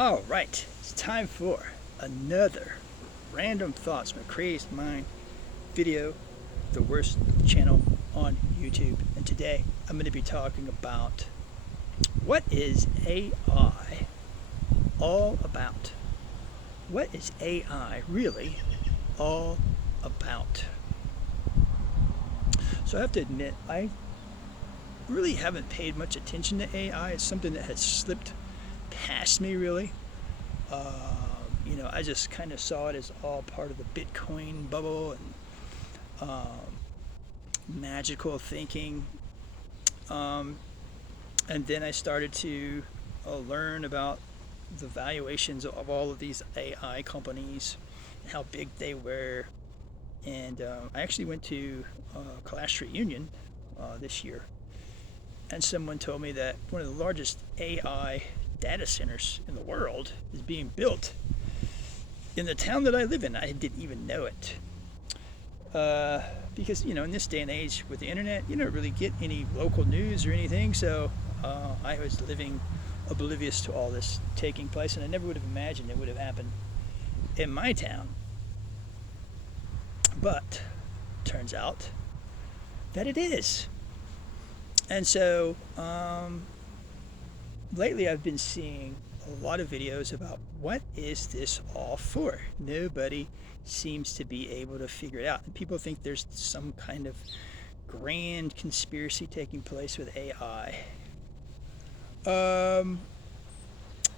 All right, it's time for another Random Thoughts from a Crazed Mind video, the worst channel on YouTube. And today I'm going to be talking about what is AI all about? What is AI really all about? So I have to admit, I really haven't paid much attention to AI. It's something that has slipped past me, really. I just kind of saw it as all part of the Bitcoin bubble and magical thinking. And then I started to learn about the valuations of all of these AI companies, and how big they were. And I actually went to a class reunion this year, and someone told me that one of the largest AI data centers in the world is being built in the town that I live in. I didn't even know it. Because, in this day and age with the internet, you don't really get any local news or anything. So I was living oblivious to all this taking place, and I never would have imagined it would have happened in my town. But turns out that it is. And so lately I've been seeing a lot of videos about what is this all for. Nobody seems to be able to figure it out. And people think there's some kind of grand conspiracy taking place with AI.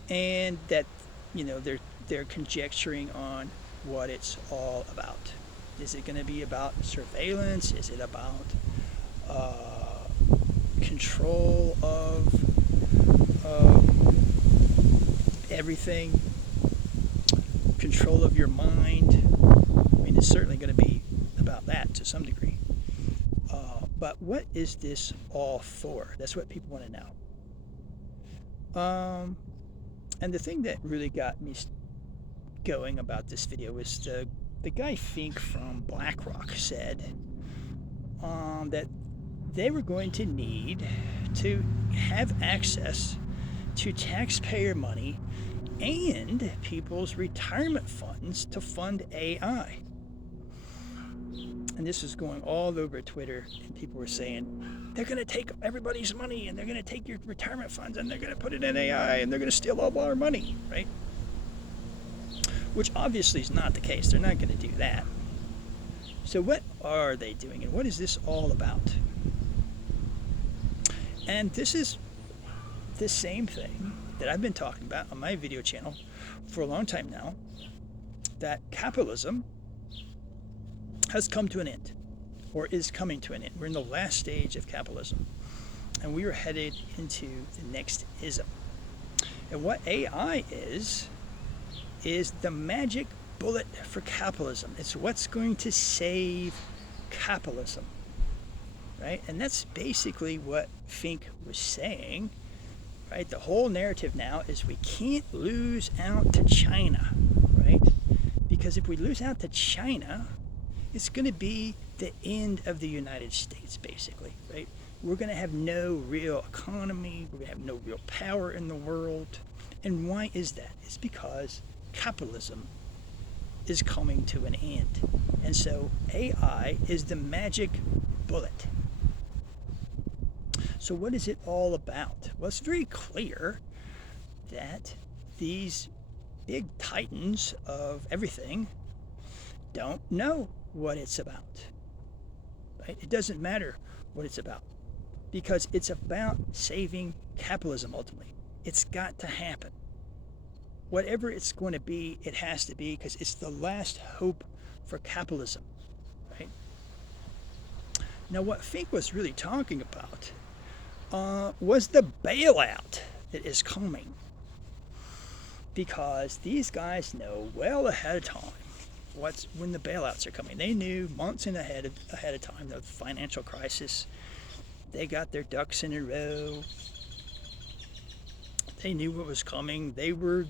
And that, they're conjecturing on what it's all about. Is it going to be about surveillance? Is it about control of everything, control of your mind? I mean, it's certainly going to be about that to some degree. But what is this all for? That's what people want to know. And the thing that really got me going about this video was the guy Fink from BlackRock said that they were going to need to have access to taxpayer money and people's retirement funds to fund AI. And this was going all over Twitter, and people were saying, they're going to take everybody's money, and they're going to take your retirement funds, and they're going to put it in AI, and they're going to steal all our money, right? Which obviously is not the case. They're not going to do that. So what are they doing, and what is this all about? And this is the same thing that I've been talking about on my video channel for a long time now, that capitalism has come to an end, or is coming to an end. We're in the last stage of capitalism, and we are headed into the next ism. And what AI is the magic bullet for capitalism. It's what's going to save capitalism, right? And that's basically what Fink was saying, right? The whole narrative now is we can't lose out to China, right? Because if we lose out to China, it's going to be the end of the United States, basically, right? We're going to have no real economy. We're going to have no real power in the world. And why is that? It's because capitalism is coming to an end. And so AI is the magic bullet. So what is it all about? Well, it's very clear that these big titans of everything don't know what it's about. Right? It doesn't matter what it's about, because it's about saving capitalism ultimately. It's got to happen. Whatever it's going to be, it has to be, because it's the last hope for capitalism, right? Now, what Fink was really talking about was the bailout that is coming, because these guys know well ahead of time when the bailouts are coming. They knew months ahead of time the financial crisis. They got their ducks in a row. They knew what was coming. They were,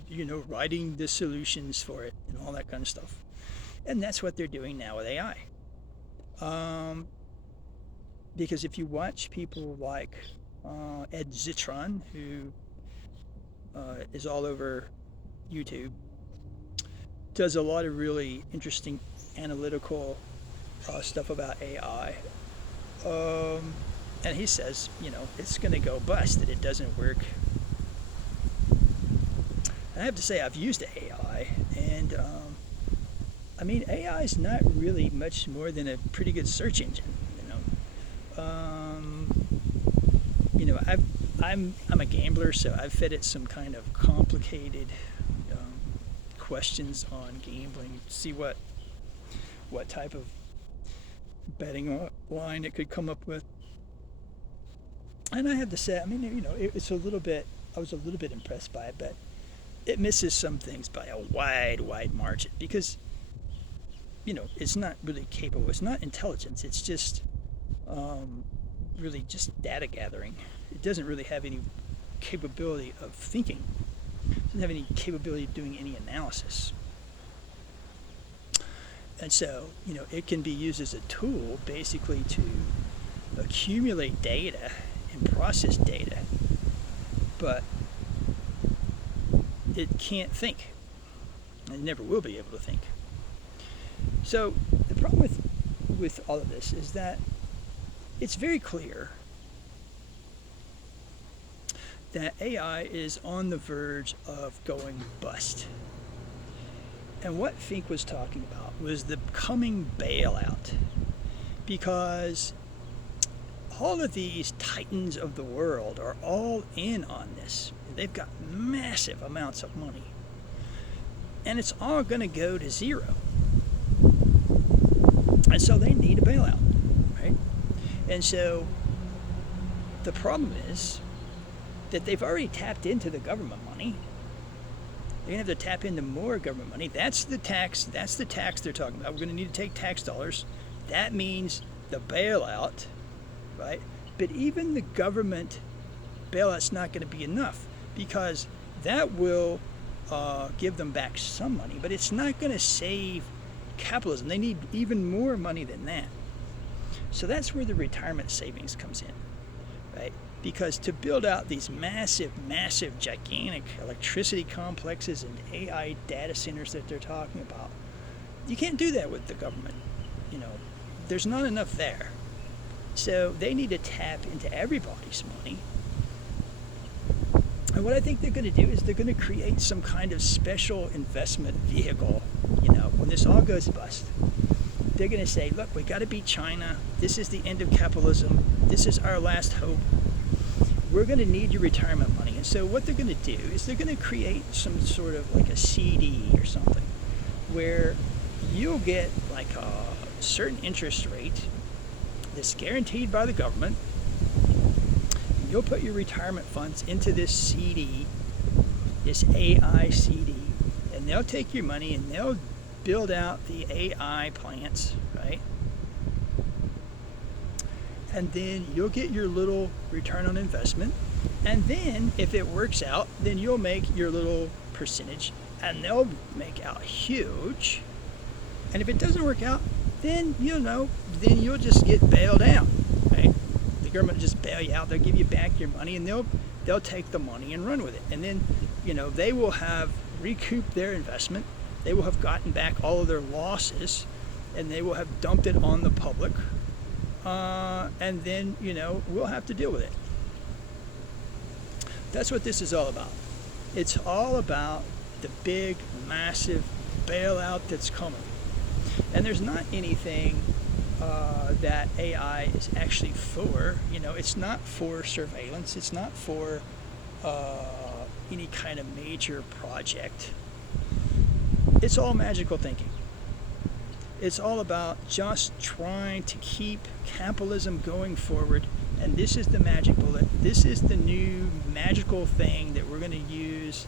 writing the solutions for it and all that kind of stuff. And that's what they're doing now with AI. Because if you watch people like Ed Zitron, who is all over YouTube, does a lot of really interesting analytical stuff about AI. And he says, it's going to go bust, that it doesn't work. And I have to say, I've used AI, and AI is not really much more than a pretty good search engine. I'm a gambler, so I've fed it some kind of complicated questions on gambling, see what type of betting line it could come up with. And I have to say, it's a little bit. I was a little bit impressed by it, but it misses some things by a wide margin because, it's not really capable. It's not intelligence. It's just really just data gathering. It doesn't really have any capability of thinking. It doesn't have any capability of doing any analysis. And so, it can be used as a tool basically to accumulate data and process data, but it can't think. It never will be able to think. So the problem with all of this is that it's very clear that AI is on the verge of going bust. And what Fink was talking about was the coming bailout, because all of these titans of the world are all in on this. They've got massive amounts of money. And it's all going to go to zero. And so they need a bailout, right? And so the problem is that they've already tapped into the government money. They're going to have to tap into more government money. That's the tax they're talking about. We're going to need to take tax dollars. That means the bailout, right? But even the government bailout's not going to be enough, because that will give them back some money, but it's not going to save capitalism. They need even more money than that. So that's where the retirement savings comes in, right? Because to build out these massive, gigantic electricity complexes and AI data centers that they're talking about, you can't do that with the government. There's not enough there. So they need to tap into everybody's money. And what I think they're going to do is they're going to create some kind of special investment vehicle. When this all goes bust, they're going to say, look, we got to beat China. This is the end of capitalism. This is our last hope. We're going to need your retirement money. And so what they're going to do is they're going to create some sort of like a CD or something where you'll get like a certain interest rate that's guaranteed by the government. You'll put your retirement funds into this CD, this AI CD, and they'll take your money and they'll build out the AI plants, right? And then you'll get your little return on investment. And then if it works out, then you'll make your little percentage and they'll make out huge. And if it doesn't work out, then then you'll just get bailed out, right? The government will just bail you out. They'll give you back your money and they'll take the money and run with it. And then, they will have recouped their investment. They will have gotten back all of their losses and they will have dumped it on the public. And then, we'll have to deal with it. That's what this is all about. It's all about the big, massive bailout that's coming. And there's not anything that AI is actually for. It's not for surveillance. It's not for any kind of major project. It's all magical thinking. It's all about just trying to keep capitalism going forward. And this is the magic bullet. This is the new magical thing that we're going to use.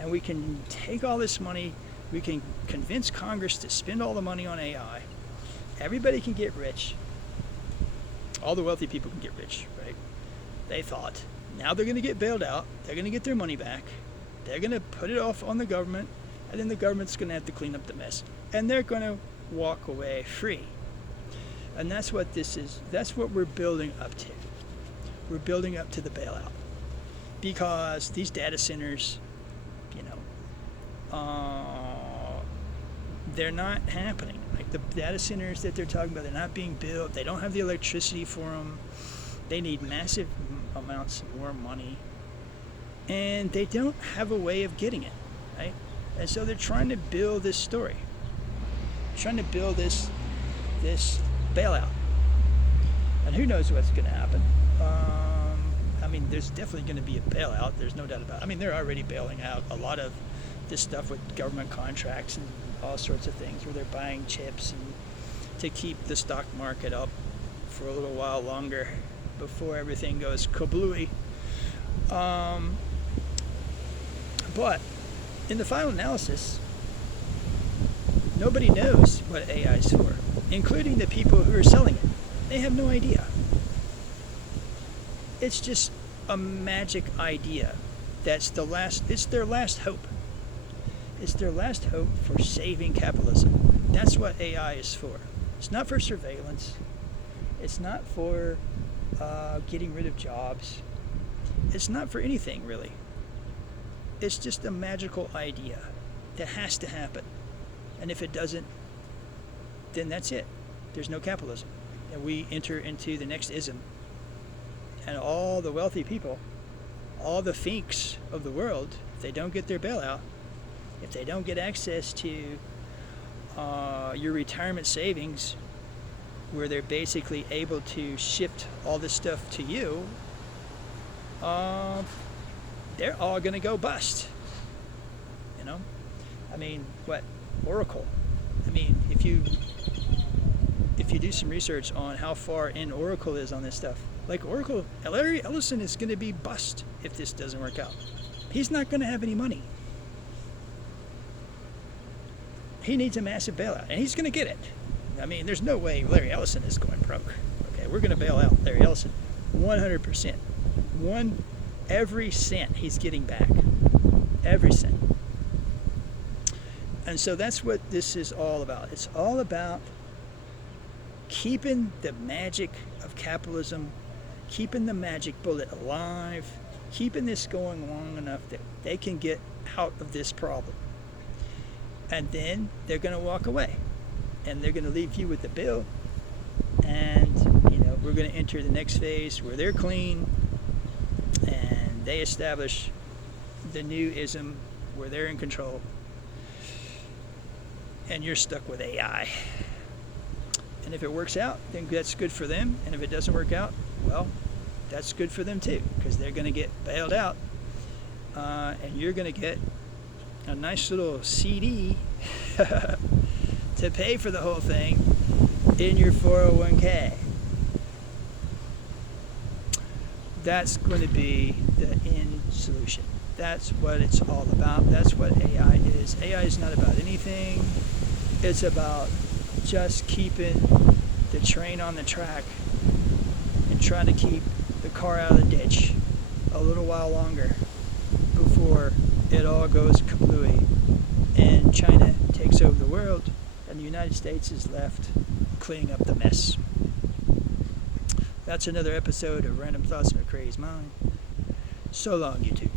And we can take all this money. We can convince Congress to spend all the money on AI. Everybody can get rich. All the wealthy people can get rich, right? They thought. Now they're going to get bailed out. They're going to get their money back. They're going to put it off on the government. And then the government's going to have to clean up the mess. And they're going to walk away free. And that's what this is. That's what we're building up to. We're building up to the bailout. Because these data centers, they're not happening. Like the data centers that they're talking about, they're not being built. They don't have the electricity for them. They need massive amounts more money, and they don't have a way of getting it, right? And so they're trying to build this story, trying to build this bailout, and who knows what's going to happen. I mean, there's definitely going to be a bailout. There's no doubt about it. I mean, they're already bailing out a lot of this stuff with government contracts and all sorts of things where they're buying chips and to keep the stock market up for a little while longer before everything goes kablooey. But in the final analysis, nobody knows what AI is for, including the people who are selling it. They have no idea. It's just a magic idea. It's their last hope. It's their last hope for saving capitalism. That's what AI is for. It's not for surveillance. It's not for getting rid of jobs. It's not for anything, really. It's just a magical idea that has to happen. And if it doesn't, then that's it. There's no capitalism. And we enter into the next ism. And all the wealthy people, all the finks of the world, if they don't get their bailout, if they don't get access to your retirement savings, where they're basically able to shift all this stuff to you, they're all going to go bust. You know? I mean, what? Oracle. I mean, if you do some research on how far in Oracle is on this stuff, like Oracle, Larry Ellison is going to be bust if this doesn't work out. He's not going to have any money. He needs a massive bailout, and he's going to get it. I mean, there's no way Larry Ellison is going broke. Okay, we're going to bail out Larry Ellison 100%. Every cent he's getting back. Every cent. And so that's what this is all about. It's all about keeping the magic of capitalism, keeping the magic bullet alive, keeping this going long enough that they can get out of this problem. And then they're going to walk away. And they're going to leave you with the bill. And, we're going to enter the next phase where they're clean and they establish the new ism where they're in control. And you're stuck with AI. And if it works out, then that's good for them. And if it doesn't work out, well, that's good for them too, because they're going to get bailed out. And you're going to get a nice little CD to pay for the whole thing in your 401k. That's going to be the end solution. That's what it's all about. That's what AI is. AI is not about anything. It's about just keeping the train on the track and trying to keep the car out of the ditch a little while longer before it all goes kablooey and China takes over the world and the United States is left cleaning up the mess. That's another episode of Random Thoughts from a Crazed Mind. So long, YouTube.